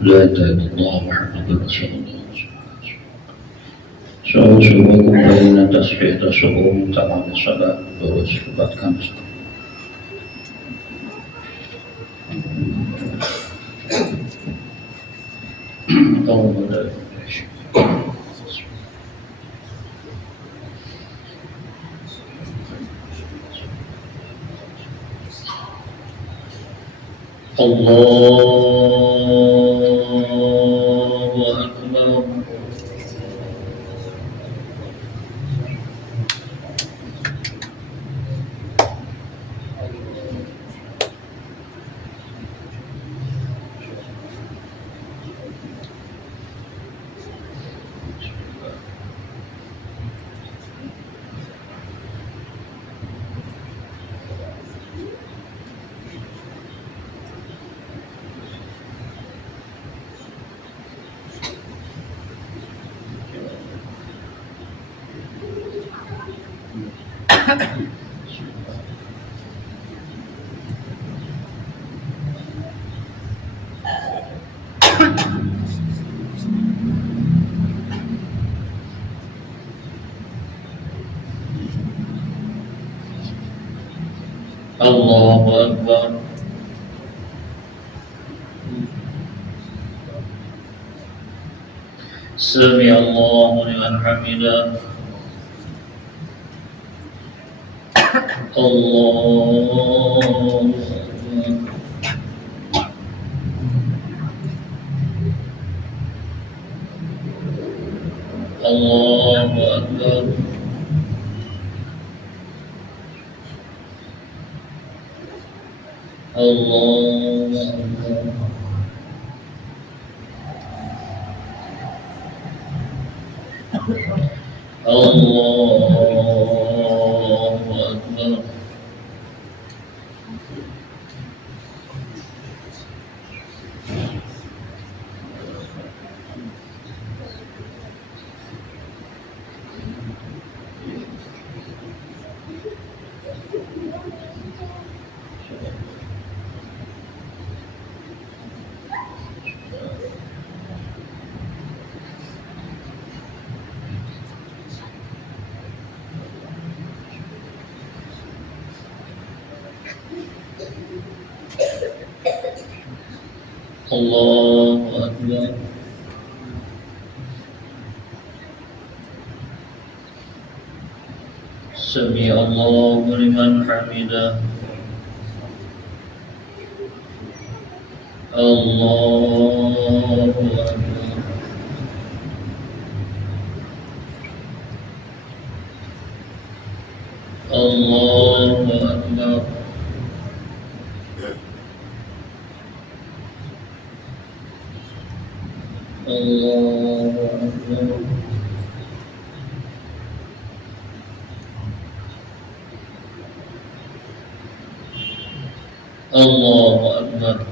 لا إله إلا الله محمد رسول الله. Subuh-subuh kembali tasbih subuh minta maaf salat terus lebatkan Allahu Akbar. Allahu Akbar. Sami Allahu liman hamidah. Allahu Allahu Akbar. Allahu Akbar. Allahu Akbar. Allahu Akbar. Sami Allahu liman hamidah. Allahu Akbar. Allahu Akbar. Allahu Akbar. Allahu Akbar. Allahu Akbar.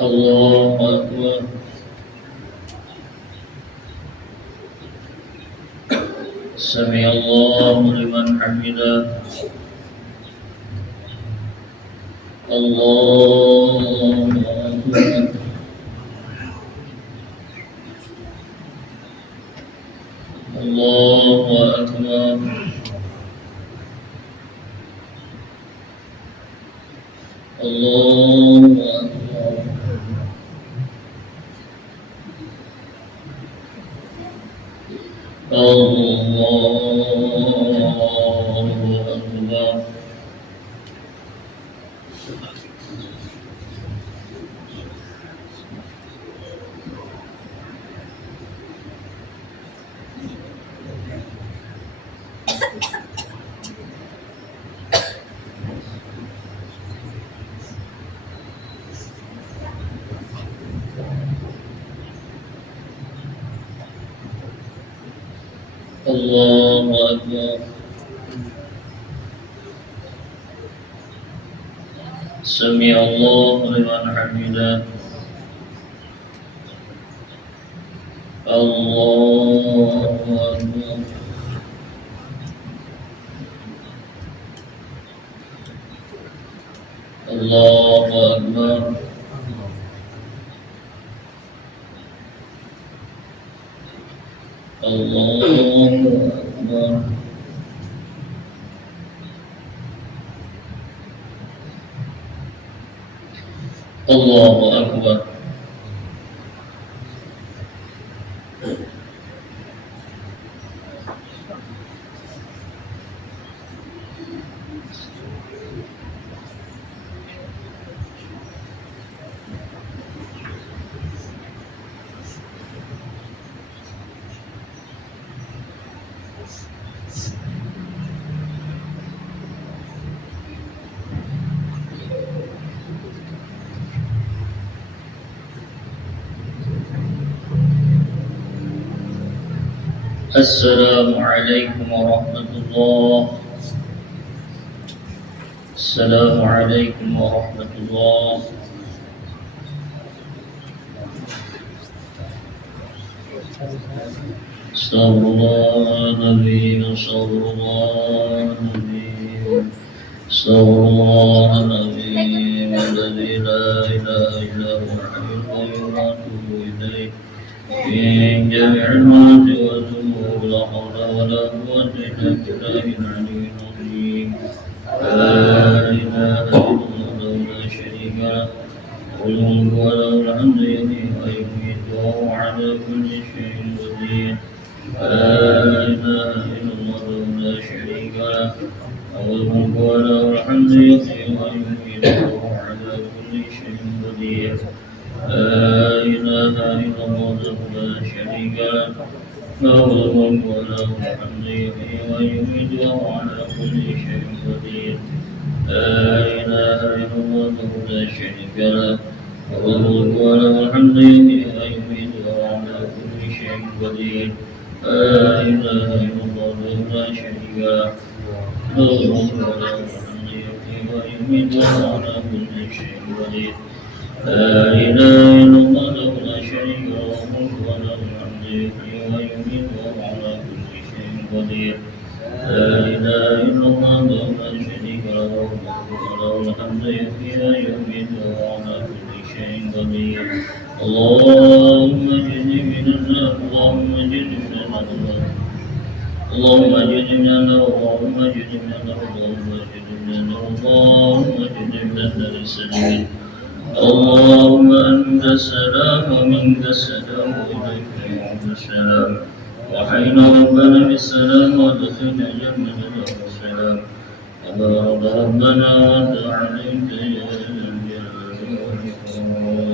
الله أكبر. سمع الله لمن حمده. الله أكبر. الله أكبر. الله أكبر. الله أكبر. الله أكبر. سمع الله لمن حمده. الله أكبر. الله أكبر. الله أكبر. الله أكبر. السلام عليكم ورحمة الله. السلام عليكم ورحمة الله. استغفر الله العظيم. استغفر الله العظيم. استغفر الله العظيم الذي لا إله إلا هو الحي القيوم وأتوب إليه من جميع المعاصي والذنوب. لا حول ولا قوة إلا بالله العلي العظيم. لا إله إلا الله لا شريك له له الملك وله الحمد يحيي ويميت وهو على كل شيء قدير. لا إله إلا الله لا شريك له له الملك وله الحمد يحيي ويميت وهو على كل شيء قدير. لا إله إلا الله لا شريك له له الملك وله الحمد يحيي ويميت وهو على كل شيء قدير. لا إله إلا الله لا شريك له له الملك وله الحمد يحيي ويميت وهو على كل شيء قدير. لا إله إلا الله لا شريك له له الملك وله الحمد يحيي ويميت وهو على كل شيء قدير. لا إله إلا الله لا شريك له الملك وله الحمد يحيي ويميت وهو على كل شيء قدير. لا إله إلا الله لا شريك له الملك وله الحمد يحيي ويميت وهو على كل شيء قدير. اللهم جنبنا النار. اللهم جنبنا النار. اللهم جنبنا النار. اللهم جنبنا النار. اللهم جنبنا النار. اللهم جنبنا النار السبيل. اللهم أنت السلام ومنك السلام وإليك يعود السلام. وحينا ربنا بالسلام وادخلنا جنة دار السلام. تبارك ربنا وأنت عليك يا ذا الجلال والإكرام.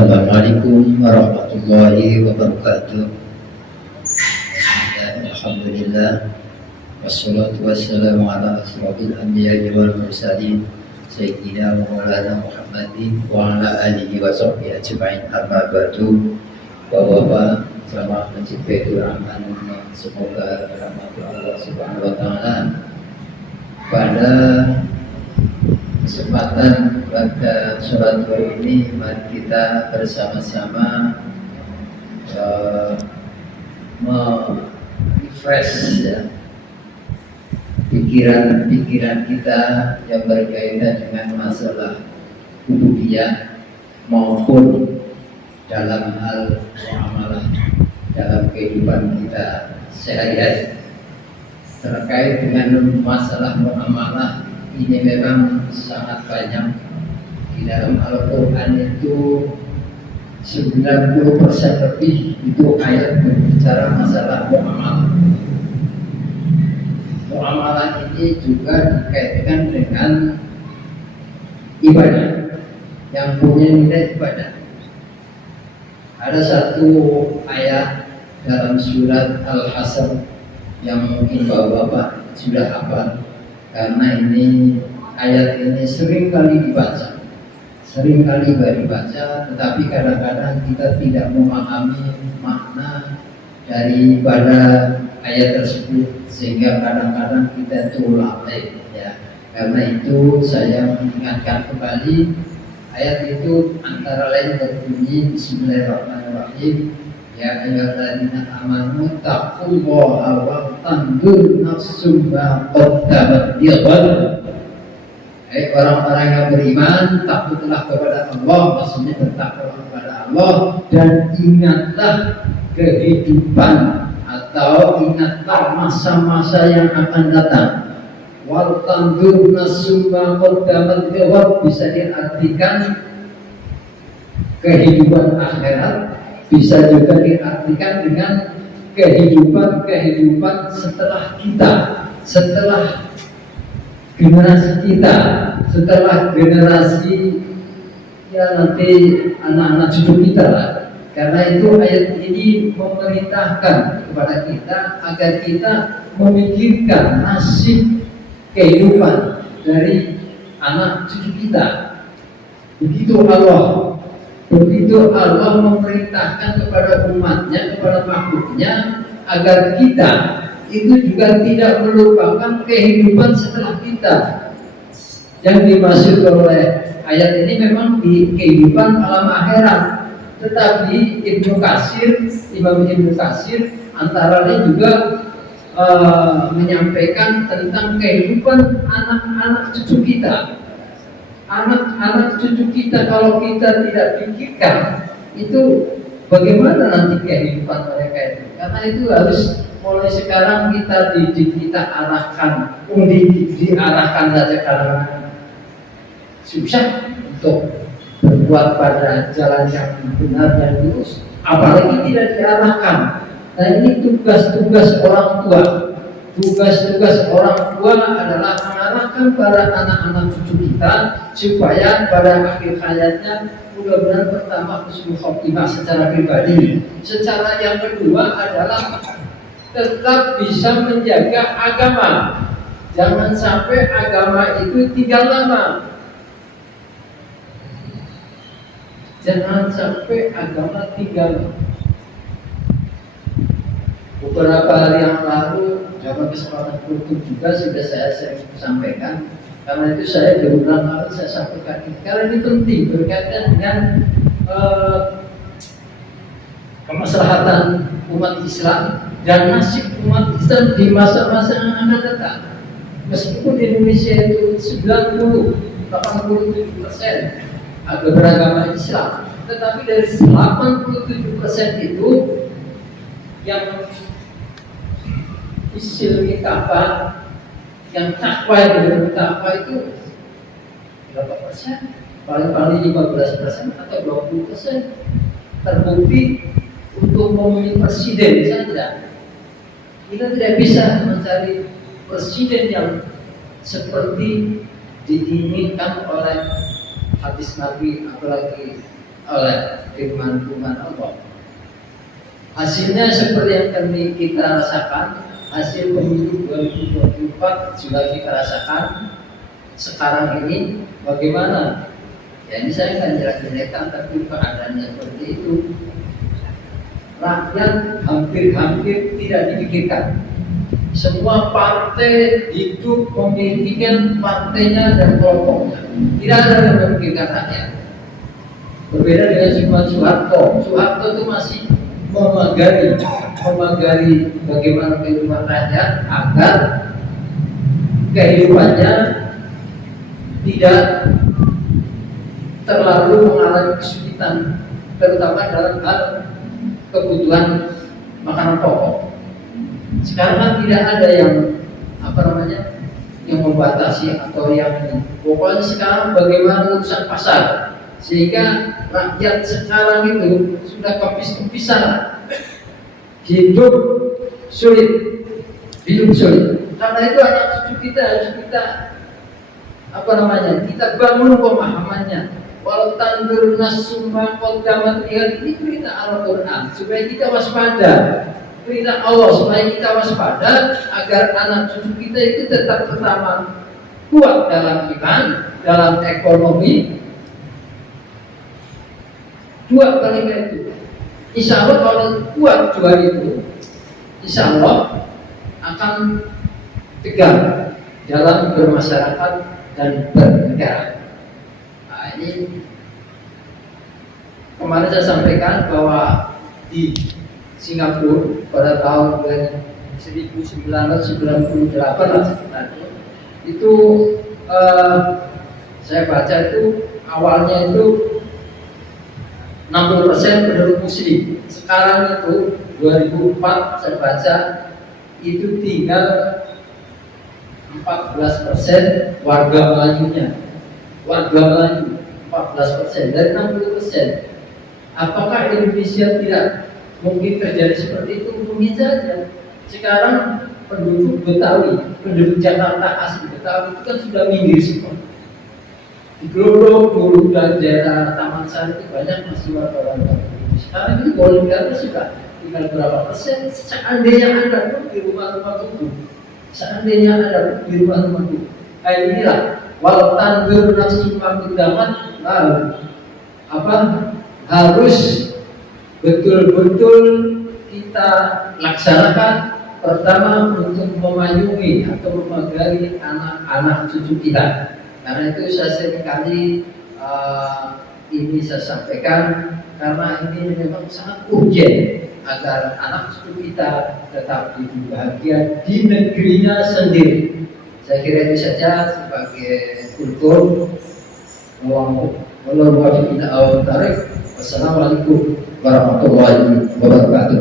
Assalamualaikum warahmatullahi wabarakatuh. Alhamdulillah, wassalatu wassalamu ala asrofil anbiya'i wal mursalin Sayyidina wa maulana Muhammadin wa ala alihi wa sahbihi ajma'in, amma ba'du. Bapak-bapak, selamat menciptakan Rahman, semoga rahmat Allah Subhanahu wa Ta'ala. Pada kesempatan pada sholat zuhur ini, mari kita bersama-sama refresh ya, pikiran kita yang berkaitan dengan masalah ubudiyah maupun dalam hal muamalah dalam kehidupan kita sehari-hari. Terkait dengan masalah muamalah ini memang sangat banyak. Di dalam Al-Quran itu 90% lebih itu ayat berbicara masalah muamalah. Muamalah ini juga dikaitkan dengan ibadah, yang punya nilai ibadah. Ada satu ayat dalam surat Al-Hasr yang mungkin bapak-bapak sudah hafal, karena ini ayat ini sering kali dibaca, tetapi kadang-kadang kita tidak memahami makna daripada ayat tersebut, sehingga kadang-kadang kita itu lalai ya. Karena itu saya mengingatkan kembali, ayat itu antara lain berbunyi Bismillahirrahmanirrahim, ya ayyuhalladzina amanu taqullaha wa tanzur nafsum ma qaddamat lighad. Hai orang-orang yang beriman, takutlah kepada Allah, maksudnya bertakwalah kepada Allah, dan ingatlah kehidupan atau ingatlah masa-masa yang akan datang. Wal tanzur nafsum ma qaddamat lighad bisa diartikan kehidupan akhirat, bisa juga diartikan dengan kehidupan setelah kita, setelah generasi kita, setelah generasi ya nanti anak-anak cucu kita lah. Karena itu ayat ini memerintahkan kepada kita agar kita memikirkan nasib kehidupan dari anak cucu kita. Begitu Allah memerintahkan kepada umatnya, kepada makhluknya, agar kita itu juga tidak melupakan kehidupan setelah kita. Yang dimaksud oleh ayat ini memang di kehidupan alam akhirat. Tetapi Imam Ibnu Katsir antara lain juga menyampaikan tentang kehidupan anak-anak cucu kita. Anak-anak cucu kita kalau kita tidak pikirkan itu bagaimana nanti kehidupan mereka itu. Karena itu harus mulai sekarang kita didik, kita arahkan, diarahkan saja karena susah untuk berbuat pada jalan yang benar dan lurus, apalagi tidak diarahkan. Nah ini tugas orang tua. Tugas orang tua adalah mengarahkan para anak-anak cucu kita supaya pada akhir hayatnya mudah-mudahan pertama husnul khotimah secara pribadi. Secara yang kedua adalah tetap bisa menjaga agama. Jangan sampai agama itu tinggal lama. Jangan sampai agama tinggal. Beberapa hari yang lalu dalam kesempatan kultur juga sudah saya sering sampaikan. Karena itu saya berulang kali saya sampaikan ini, karena ini penting berkaitan dengan kemaslahatan umat Islam dan nasib umat Islam di masa-masa yang akan datang. Meskipun di Indonesia itu 87% beragama Islam, tetapi dari 87% itu yang isilmi kafah, yang takwa itu berapa persen? Paling-paling 15% atau 20% terbukti untuk memilih presiden saja. Kita tidak bisa mencari presiden yang seperti diinginkan oleh hadis Nabi, apalagi oleh firman Allah. Hasilnya seperti yang tadi kita rasakan, hasil pemilu 2024 juga kita rasakan sekarang ini. Bagaimana? Ya ini saya akan jelek-jelekan, tapi keadaannya seperti itu. Rakyat hampir-hampir tidak dipikirkan. Semua partai hidup memikirkan partainya dan kelompoknya. Tidak ada yang memikirkan rakyat. Berbeda dengan Soeharto. Soeharto itu masih memagari bagaimana kehidupan rakyat agar kehidupannya tidak terlalu mengalami kesulitan, terutama dalam hal kebutuhan makanan pokok. Sekarang kan tidak ada yang yang membatasi atau yang pokoknya sekarang bagaimana urusan pasar, sehingga rakyat sekarang itu sudah kepis-kepisan, hidup sulit. Karena itu hanya cucu kita kita bangun pemahamannya. Walau tandur nasumma qaddamat lihat, ini perintah Al-Quran supaya kita waspada, perintah Allah supaya kita waspada agar anak cucu kita itu tetap pertama kuat dalam iman, dalam ekonomi. Dua paling itu, insya Allah kalau kuat dua itu, insya Allah akan tegar dalam bermasyarakat dan bernegara. Nah, ini kemarin saya sampaikan bahwa di Singapura pada tahun 1998 itu saya baca itu awalnya itu 60% penduduk muslim. Sekarang itu 2004 saya baca itu tinggal 14% warga Melayu 14% dari 60%. Apakah Indonesia tidak mungkin terjadi seperti itu? Mungkin saja. Sekarang penduduk Betawi, penduduk Jakarta asli Betawi itu kan sudah minggir semua. Di Glodok dulu dan daerah Taman Sari itu banyak masih warga-warga. Sekarang itu boleh dikatakan sudah tinggal berapa persen. Seandainya ada pun di rumah-rumah itu, Nah inilah walau tandur nafsu makudaman, lalu harus betul-betul kita laksanakan. Pertama untuk memayungi atau memagari anak-anak cucu kita. Karena itu saya seringkali ini saya sampaikan karena ini memang sangat urgent agar anak cucu kita tetap hidup bahagia di negerinya sendiri. Saya kira itu saja sebagai kultur. Wassalamualaikum warahmatullahi wabarakatuh.